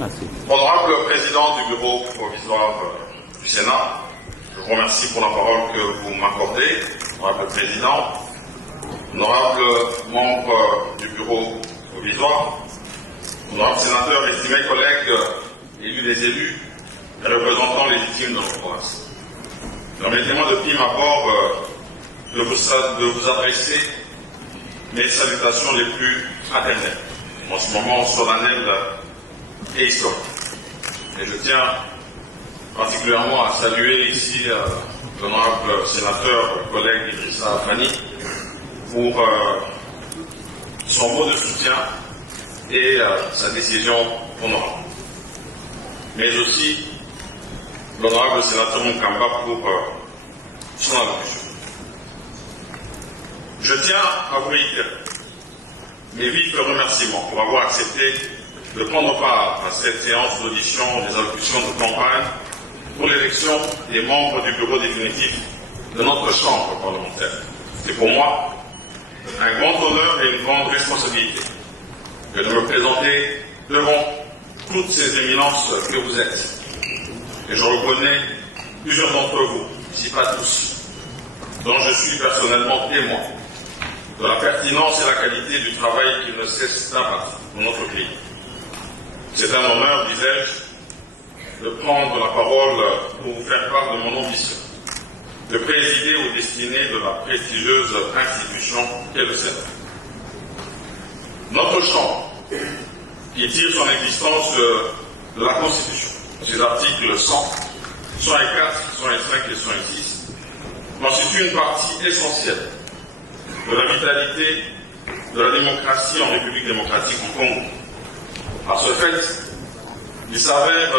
Honorable Président du Bureau provisoire du Sénat, je vous remercie pour la parole que vous m'accordez. Honorable Président, honorable membre du Bureau provisoire, honorable sénateur, estimés collègues élus des élus et représentants légitimes de notre province. Permettez-moi de prime abord de vous adresser mes salutations les plus fraternelles en ce moment solennel et historique. Et je tiens particulièrement à saluer ici l'honorable sénateur collègue Idrissa Afani pour son mot de soutien et sa décision honorable. Mais aussi l'honorable sénateur Mukamba pour son allocution. Je tiens à vous réitérer mes vifs remerciements pour avoir accepté de prendre part à cette séance d'audition des allocutions de campagne pour l'élection des membres du bureau définitif de notre Chambre parlementaire. C'est pour moi un grand honneur et une grande responsabilité que de me présenter devant toutes ces éminences que vous êtes. Et je reconnais plusieurs d'entre vous, si pas tous, dont je suis personnellement témoin de la pertinence et la qualité du travail qui ne cesse d'abattre dans notre pays. C'est un honneur, disais-je, de prendre la parole pour vous faire part de mon ambition, de présider aux destinées de la prestigieuse institution qu'est le Sénat. Notre Chambre, qui tire son existence de la Constitution, ses articles 100, 104, 105 et 106, constitue une partie essentielle de la vitalité de la démocratie en République démocratique du Congo. Par ce fait, il s'avère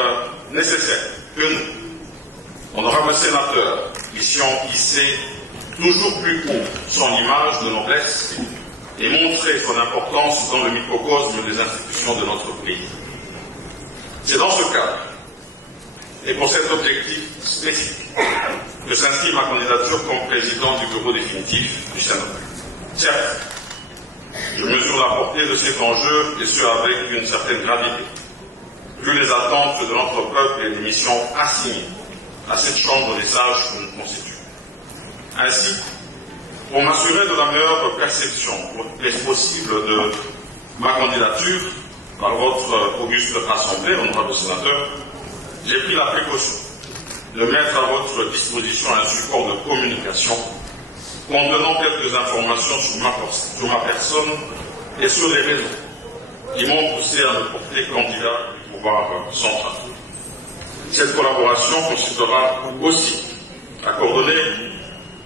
nécessaire que nous, honorables sénateurs, puissions hisser toujours plus haut son image de noblesse et montrer son importance dans le microcosme des institutions de notre pays. C'est dans ce cadre et pour cet objectif spécifique que s'inscrit ma candidature comme président du bureau définitif du Sénat. Certes, je mesure la portée de cet enjeu et ce avec une certaine gravité, vu les attentes de notre peuple et les missions assignées à cette chambre des sages que nous constituons. Ainsi, pour m'assurer de la meilleure perception possible de ma candidature par votre auguste assemblée, honorable sénateur, j'ai pris la précaution de mettre à votre disposition un support de communication contenant quelques informations sur ma personne et sur les raisons qui m'ont poussé à me porter candidat du pouvoir central. Cette collaboration consistera aussi à coordonner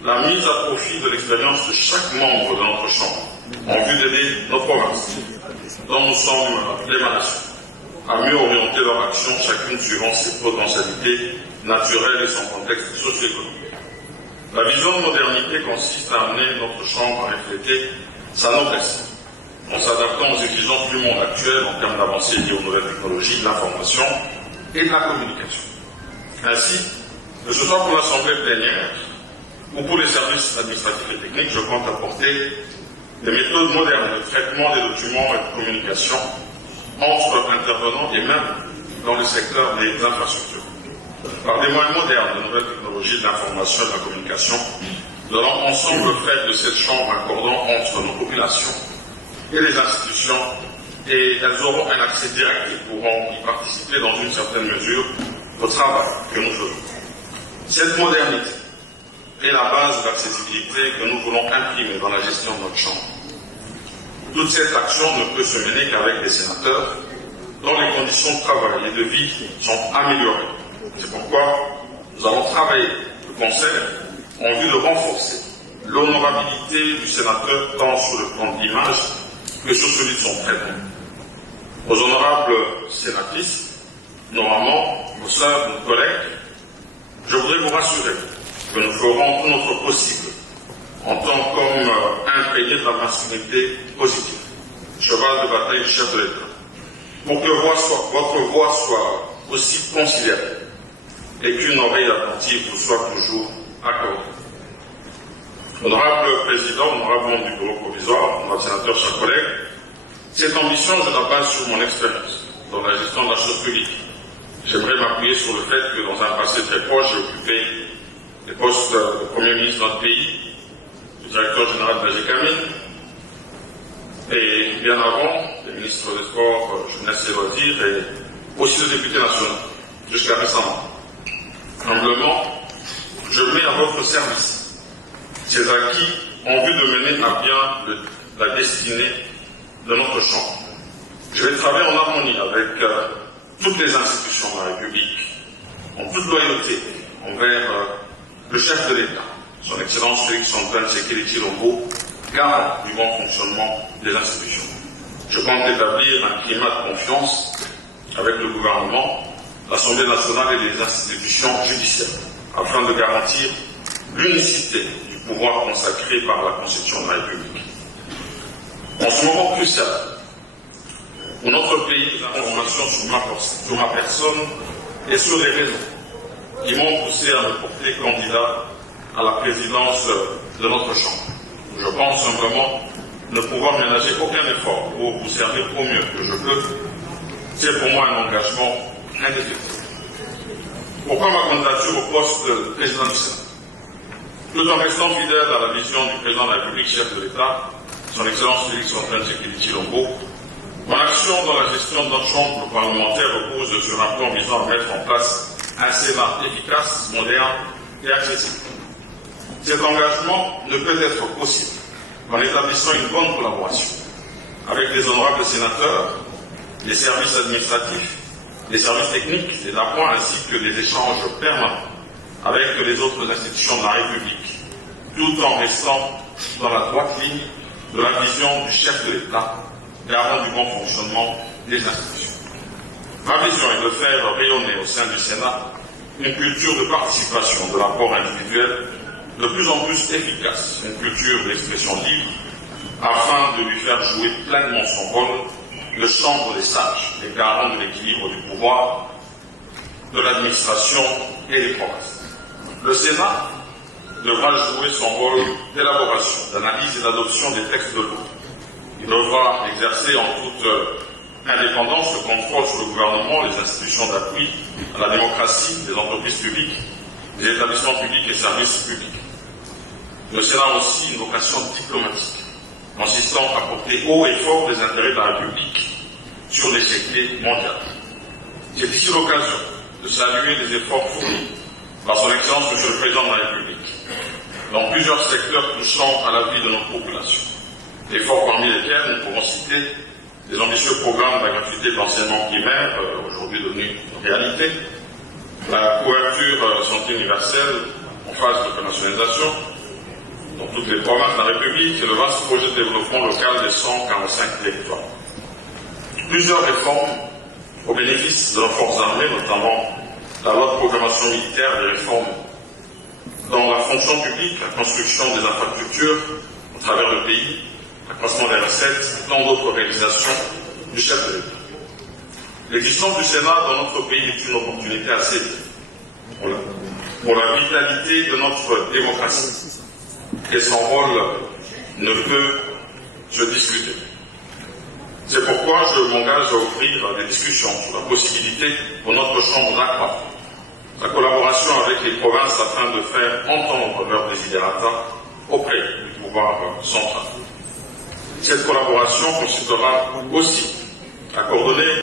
la mise à profit de l'expérience de chaque membre de notre Chambre en vue d'aider nos provinces, dont nous sommes l'émanation, à mieux orienter leur action, chacune suivant ses potentialités naturelles et son contexte socio-économique. La vision de modernité consiste à amener notre Chambre à refléter sa noblesse, en s'adaptant aux exigences du monde actuel en termes d'avancées liées aux nouvelles technologies, de l'information et de la communication. Ainsi, que ce soit pour l'Assemblée plénière ou pour les services administratifs et techniques, je compte apporter des méthodes modernes de traitement des documents et de communication entre intervenants et même dans le secteur des infrastructures. Par des moyens modernes de nouvelles technologies de l'information et de la communication, donnant ensemble le fait de cette chambre un cordon entre nos populations et les institutions, et elles auront un accès direct et pourront y participer dans une certaine mesure au travail que nous faisons. Cette modernité est la base de l'accessibilité que nous voulons imprimer dans la gestion de notre chambre. Toute cette action ne peut se mener qu'avec des sénateurs dont les conditions de travail et de vie sont améliorées. C'est pourquoi nous allons travailler de concert en vue de renforcer l'honorabilité du sénateur tant sur le plan de l'image que sur celui de son traitement. Aux honorables sénatrices, nos mamans, nos sœurs, nos collègues, je voudrais vous rassurer que nous ferons tout notre possible en tant qu'imprégné de la masculinité positive, cheval de bataille du chef de l'État, pour que votre voix soit aussi considérée et qu'une oreille attentive vous soit toujours accordée. Honorable Président, honorable membre du bureau provisoire, honorable sénateur, chers collègues, cette ambition, je la base sur mon expérience dans la gestion de la chose publique. J'aimerais m'appuyer sur le fait que dans un passé très proche, j'ai occupé les postes de Premier ministre de notre pays, le directeur général de la GECAMIN, et bien avant, le ministre des Sports, Jeunesse et Loisirs, et aussi le député national, jusqu'à récemment. Humblement, je mets à votre service ces acquis en vue de mener à bien la destinée de notre chambre. Je vais travailler en harmonie avec toutes les institutions de la République, en toute loyauté envers le chef de l'État, son Excellence Félix Antoine Tshisekedi Tshilombo, garant du bon fonctionnement des institutions. Je compte établir un climat de confiance avec le gouvernement, l'Assemblée nationale et les institutions judiciaires, afin de garantir l'unicité du pouvoir consacré par la Constitution de la République. En ce moment crucial, pour notre pays, l'information sur ma personne et sur les raisons qui m'ont poussé à me porter candidat à la présidence de notre Chambre. Je pense simplement ne pouvoir ménager aucun effort pour vous servir au mieux que je peux. C'est pour moi un engagement indéfectible. Pourquoi ma candidature au poste de président du Sénat? Tout en restant fidèle à la vision du président de la République, chef de l'État, son Excellence Félix Antoine Tshisekedi Tshilombo, mon action dans la gestion de notre chambre parlementaire repose sur un plan visant à mettre en place un Sénat efficace, moderne et accessible. Cet engagement ne peut être possible en établissant une bonne collaboration avec les honorables sénateurs, les services administratifs, les services techniques, les appoints ainsi que les échanges permanents avec les autres institutions de la République, tout en restant dans la droite ligne de la vision du chef de l'État, garant du bon fonctionnement des institutions. Ma vision est de faire rayonner au sein du Sénat une culture de participation de l'apport individuel de plus en plus efficace, une culture d'expression libre, afin de lui faire jouer pleinement son rôle de chambre des sages, des garants de l'équilibre du pouvoir, de l'administration et des provinces. Le Sénat devra jouer son rôle d'élaboration, d'analyse et d'adoption des textes de loi. Il devra exercer en toute indépendance le contrôle sur le gouvernement, les institutions d'appui à la démocratie, les entreprises publiques, les établissements publics et services publics. Le Sénat a aussi une vocation diplomatique, consistant à porter haut et fort les intérêts de la République sur l'échiquier mondial. C'est ici l'occasion de saluer les efforts fournis par son Excellence Monsieur le Président de la République dans plusieurs secteurs touchant à la vie de notre population. Efforts parmi lesquels nous pouvons citer des ambitieux programmes de la gratuité de l'enseignement primaire, aujourd'hui devenu une réalité, la couverture santé universelle en phase d'opérationnalisation dans toutes les provinces de la République et le vaste projet de développement local des 145 territoires. Plusieurs réformes au bénéfice de nos forces armées, notamment la loi de programmation militaire, des réformes dans la fonction publique, la construction des infrastructures à travers le pays, l'accroissement des recettes, et tant d'autres réalisations du chef de l'État. L'existence du Sénat dans notre pays est une opportunité assez pour la vitalité de notre démocratie. Et son rôle ne peut se discuter. C'est pourquoi je m'engage à ouvrir des discussions sur la possibilité pour notre Chambre d'accroître la collaboration avec les provinces afin de faire entendre leurs desiderata auprès du pouvoir central. Cette collaboration consistera aussi à coordonner